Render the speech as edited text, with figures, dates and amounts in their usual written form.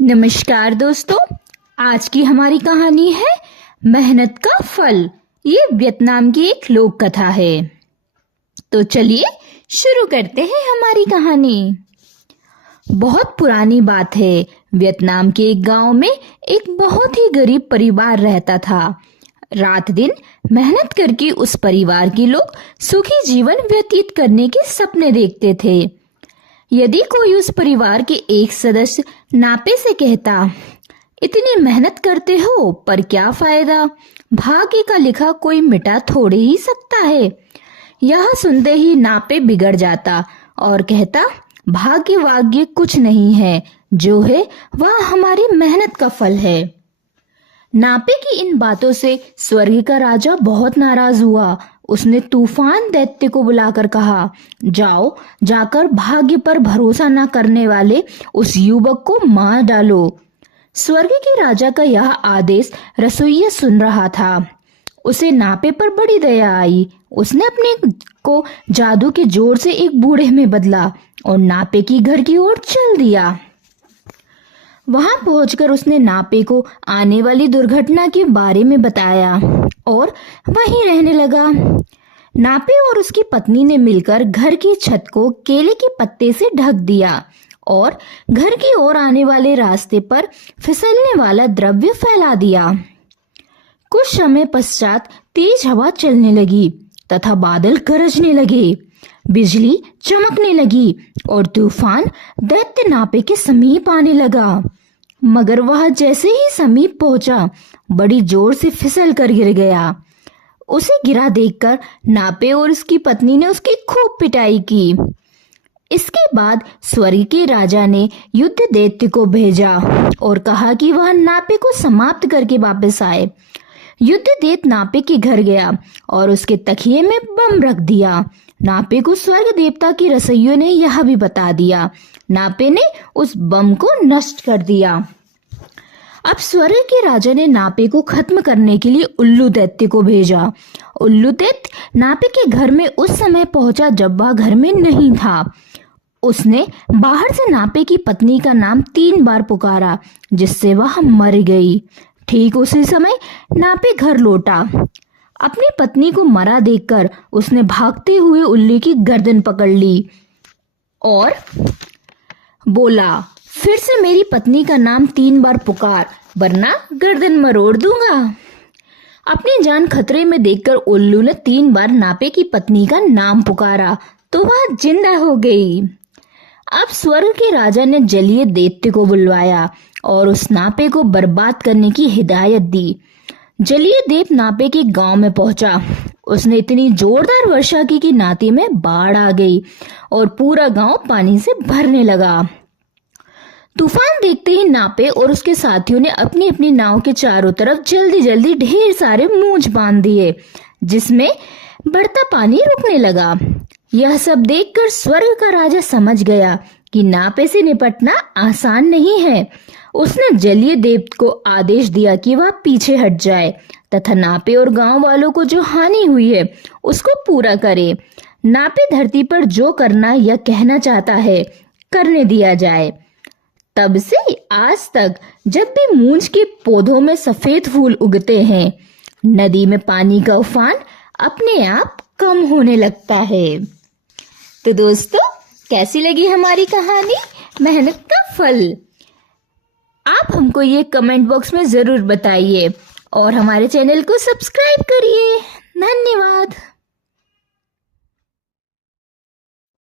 नमस्कार दोस्तों, आज की हमारी कहानी है मेहनत का फल। ये वियतनाम की एक लोक कथा है। तो चलिए शुरू करते हैं हमारी कहानी। बहुत पुरानी बात है। वियतनाम के एक गांव में एक बहुत ही गरीब परिवार रहता था। रात दिन मेहनत करके उस परिवार के लोग सुखी जीवन व्यतीत करने के सपने देखते थे। यदि कोई उस परिवार के एक सदस्य नापे से कहता, इतनी मेहनत करते हो पर क्या फायदा, भाग्य का लिखा कोई मिटा थोड़े ही सकता है। यह सुनते ही नापे बिगड़ जाता और कहता, भाग्य वाग्य कुछ नहीं है, जो है वह हमारी मेहनत का फल है। नापे की इन बातों से स्वर्ग का राजा बहुत नाराज हुआ। उसने तूफान दैत्य को बुलाकर कहा, जाओ जाकर भाग्य पर भरोसा न करने वाले उस युवक को मार डालो। स्वर्ग के राजा का यह आदेश रसोइया सुन रहा था। उसे नापे पर बड़ी दया आई। उसने अपने को जादू के जोर से एक बूढ़े में बदला और नापे की घर की ओर चल दिया। वहां पहुंचकर उसने नापे को आने वाली दुर्घटना के बारे में बताया और वहीं रहने लगा। नापे और उसकी पत्नी ने मिलकर घर की छत को केले के पत्ते से ढक दिया और घर की ओर आने वाले रास्ते पर फिसलने वाला द्रव्य फैला दिया। कुछ समय पश्चात तेज हवा चलने लगी तथा बादल गरजने लगे, बिजली चमकने लगी और तूफान दैत्य नापे के समीप आने लगा। मगर वह जैसे ही समीप पहुंचा, बड़ी जोर से फिसल कर गिर गया। उसे गिरा देखकर नापे और उसकी पत्नी ने उसकी खूब पिटाई की। इसके बाद स्वर्ग के राजा ने युद्ध दैत्य को भेजा और कहा कि वह नापे को समाप्त करके वापस आए। युद्ध दैत्य नापे के घर गया और उसके तकिए में बम रख दिया। नापे को स्वर्ग देवता की रसोइयों ने यह भी बता दिया। नापे ने उस बम को नष्ट कर दिया। अब स्वर्ग के राजा ने नापे को खत्म करने के लिए उल्लू दैत्य को भेजा। उल्लू दैत्य नापे के घर में उस समय पहुंचा जब वह घर में नहीं था। उसने बाहर से नापे की पत्नी का नाम 3 बार पुकारा, जिससे वह मर गई। ठीक उसी समय नापे घर लौटा। अपनी पत्नी को मरा देखकर उसने भागते हुए उल्लू की गर्दन पकड़ ली और बोला, फिर से मेरी पत्नी का नाम 3 बार पुकार, वरना गर्दन मरोड़ दूंगा। अपनी जान खतरे में देखकर उल्लू ने 3 बार नापे की पत्नी का नाम पुकारा तो वह जिंदा हो गई। अब स्वर्ग के राजा ने जलीय दैत्य को बुलवाया और उस नापे को बर्बाद करने की हिदायत दी। जलीय दैत्य नापे के गांव में पहुंचा। उसने इतनी जोरदार वर्षा की कि नाते में बाढ़ आ गई और पूरा गांव पानी से भरने लगा। तूफान देखते ही नापे और उसके साथियों ने अपनी अपनी नाव के चारों तरफ जल्दी जल्दी ढेर सारे मूंज बांध दिए, जिसमें बढ़ता पानी रुकने लगा। यह सब देखकर स्वर्ग का राजा समझ गया कि नापे से निपटना आसान नहीं है। उसने जलीय दैत्य को आदेश दिया कि वह पीछे हट जाए तथा नापे और गांव वालों को जो हानि हुई है उसको पूरा करे। नापे धरती पर जो करना या कहना चाहता है करने दिया जाए। तब से आज तक जब भी मूंज के पौधों में सफेद फूल उगते हैं, नदी में पानी का उफान अपने आप कम होने लगता है। तो दोस्तों, कैसी लगी हमारी कहानी मेहनत का फल? आप हमको ये कमेंट बॉक्स में जरूर बताइए और हमारे चैनल को सब्सक्राइब करिए। धन्यवाद।